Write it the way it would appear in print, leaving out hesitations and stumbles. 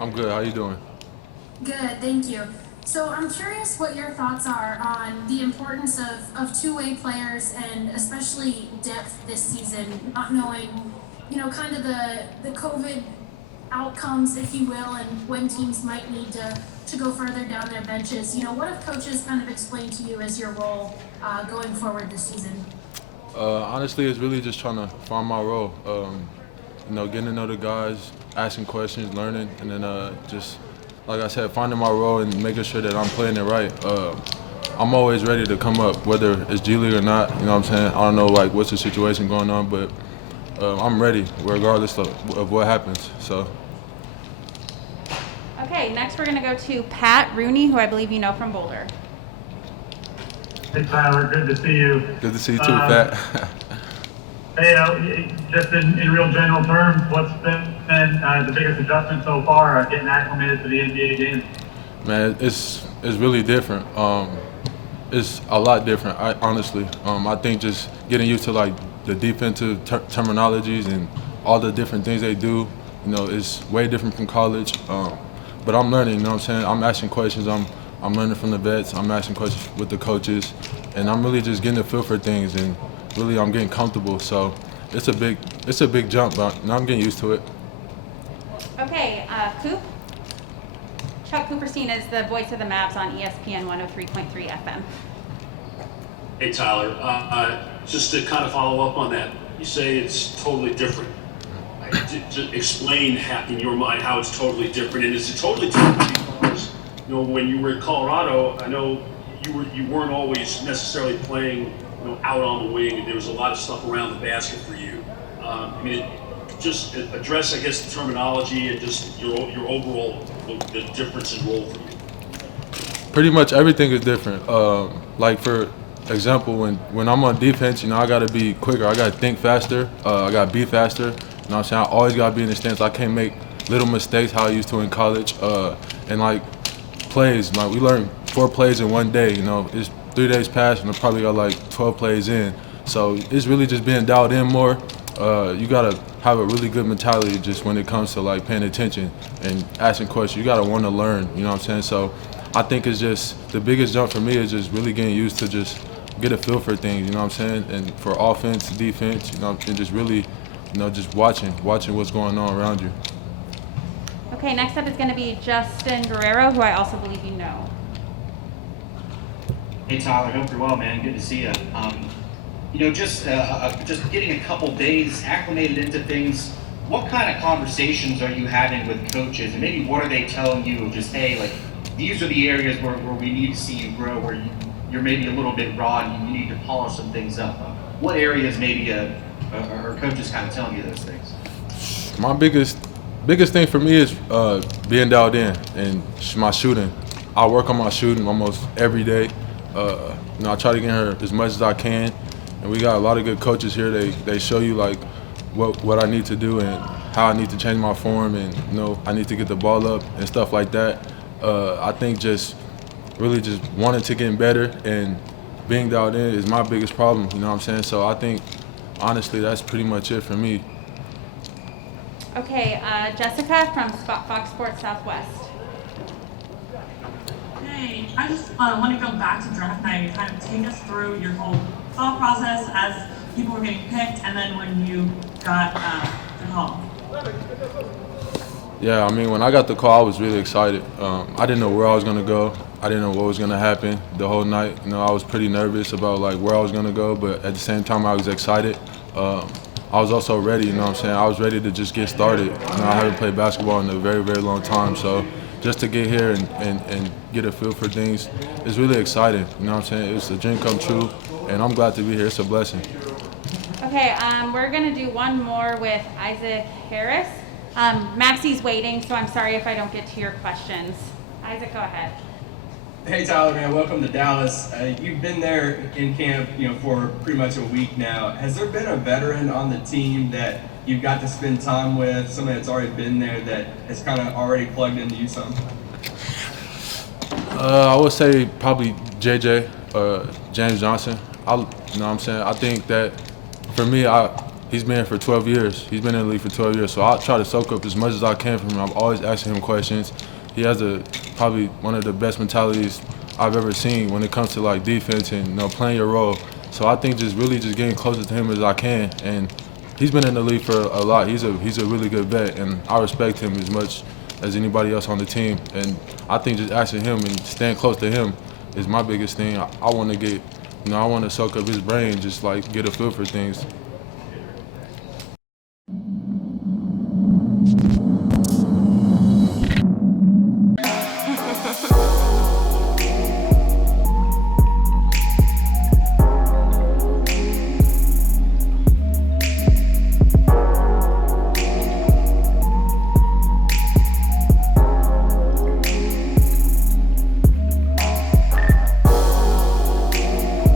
I'm good. How you doing? Good, thank you. So I'm curious what your thoughts are on the importance of two-way players and especially depth this season, not knowing, kind of the COVID outcomes, if you will, and when teams might need to go further down their benches. What have coaches kind of explained to you as your role going forward this season? Honestly, it's really just trying to find my role. Getting to know the guys, asking questions, learning, and then just like I said, finding my role and making sure that I'm playing it right. I'm always ready to come up, whether it's G League or not. You know what I'm saying? I don't know like what's the situation going on, but I'm ready regardless of what happens. So. Okay, next we're going to go to Pat Rooney, who I believe you know from Boulder. Hey Tyler, good to see you. Good to see you too, Pat. Hey, just in real general terms, what's been the biggest adjustment so far, getting acclimated to the NBA games? Man, it's really different. It's a lot different. Honestly, I think just getting used to like the defensive terminologies and all the different things they do. It's way different from college. But I'm learning. You know what I'm saying? I'm asking questions. I'm learning from the vets. I'm asking questions with the coaches, and I'm really just getting a feel for things. And really, I'm getting comfortable. So it's a big jump, but now I'm getting used to it. Okay, Coop. Chuck Cooperstein is the voice of the Mavs on ESPN 103.3 FM. Hey Tyler, just to kind of follow up on that, you say it's totally different. Just explain in your mind how it's totally different, and is it totally different because when you were in Colorado, I know you weren't always necessarily playing out on the wing, and there was a lot of stuff around the basket for you. Just address, I guess, the terminology and just your overall the difference in role for you. Pretty much everything is different. Like for example, when I'm on defense, I got to be quicker. I got to think faster. I got to be faster. You know what I'm saying? I always got to be in the stance. I can't make little mistakes how I used to in college. And like plays, like we learned 4 plays in one day. It's 3 days past and I probably got like 12 plays in. So it's really just being dialed in more. You gotta have a really good mentality just when it comes to like paying attention and asking questions. You gotta want to learn. You know what I'm saying? So I think it's just the biggest jump for me is just really getting used to just get a feel for things. You know what I'm saying? And for offense, defense, and just really, just watching what's going on around you. Okay, next up is going to be Justin Guerrero, who I also believe you know. Hey Tyler, hope you're well, man. Good to see you. Just getting a couple days acclimated into things. What kind of conversations are you having with coaches, and maybe what are they telling you? Just hey, like these are the areas where we need to see you grow, where you're maybe a little bit raw and you need to polish some things up. What areas maybe are coaches kind of telling you those things? My biggest thing for me is being dialed in and my shooting. I work on my shooting almost every day. I try to get her as much as I can, and we got a lot of good coaches here. They show you like what I need to do and how I need to change my form, and I need to get the ball up and stuff like that. I think just really just wanting to get better and being dialed in is my biggest problem. You know what I'm saying? So I think honestly that's pretty much it for me. Okay, Jessica from Fox Sports Southwest. Hey, I just want to go back to draft night and kind of take us through your whole thought process as people were getting picked and then when you got the call. Yeah, I mean, when I got the call, I was really excited. I didn't know where I was going to go. I didn't know what was going to happen the whole night. I was pretty nervous about like where I was going to go, but at the same time, I was excited. I was also ready, you know what I'm saying? I was ready to just get started. I haven't played basketball in a very, very long time, so just to get here and get a feel for things is really exciting, you know what I'm saying? It's a dream come true, and I'm glad to be here. It's a blessing. Okay, we're going to do one more with Isaac Harris. Maxie's waiting, so I'm sorry if I don't get to your questions. Isaac, go ahead. Hey Tyler, man, welcome to Dallas. You've been there in camp, for pretty much a week now. Has there been a veteran on the team that you've got to spend time with, somebody that's already been there that has kind of already plugged into you some? I would say probably JJ, James Johnson. You know what I'm saying? I think that for me, he's been here for 12 years. He's been in the league for 12 years. So I'll try to soak up as much as I can from him. I'm always asking him questions. He has probably one of the best mentalities I've ever seen when it comes to like defense and playing your role. So I think just getting closer to him as I can. And he's been in the league for a lot. He's a really good vet, and I respect him as much as anybody else on the team. And I think just asking him and staying close to him is my biggest thing. I want to I want to soak up his brain, just like get a feel for things.